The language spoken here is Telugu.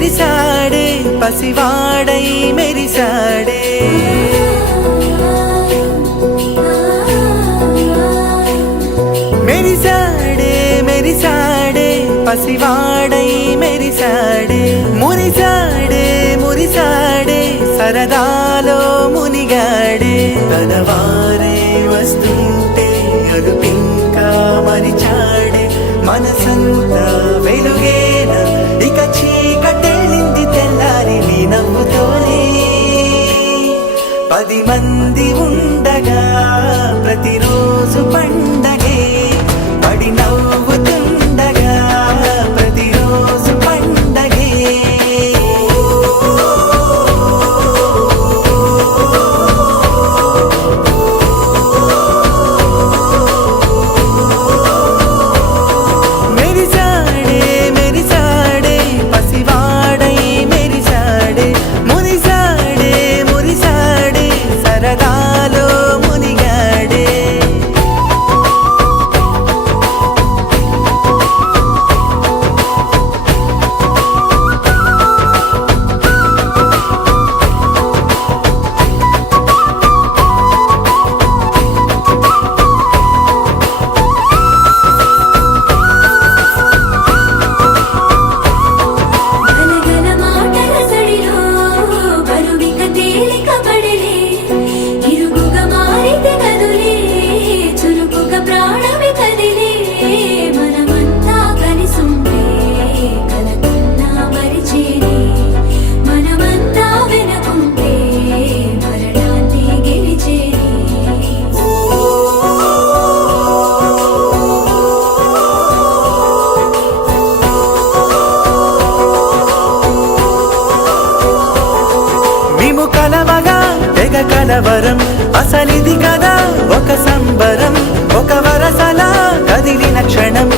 విరిసాడే పసివాడై మెరిసాడే మెరిసాడే మెరిసాడే పసివాడై మెరిసాడే మురిసాడే మురిసాడే సరదాలో మునిగాడే తనవారే వస్తుంటే అదుపింకా మరిచాడే మనసంతా వెలుగేన ఇక చీకటెళ్ళింది తెల్లారి నీ నవ్వుతోనే 10 మంది ఉండగా ప్రతిరోజు పండగే పడి నవ్వుతుండగా ప్రతిరోజు పండగే మెరిసాడే మెరిసాడే పసివాడై మెరిసాడే మురిసాడే మురిసాడే సరదాలో మునిగాడే గలగల మాటల సడిలో బరువిక తేలిక పడలే ఇరుగుగా మారితే కదులే చురుకుగా ప్రాణమి కదిలే మనమంతా కలిసుంటే కలకన్నా మరిచేనే మనమంతా వెనకుంటే మరణాన్ని గెలిచేనే మేము కలవగా తెగ కలవరం అసలిది కదా ఒక సంబరం ఒక వరసలా కదిలిన క్షణం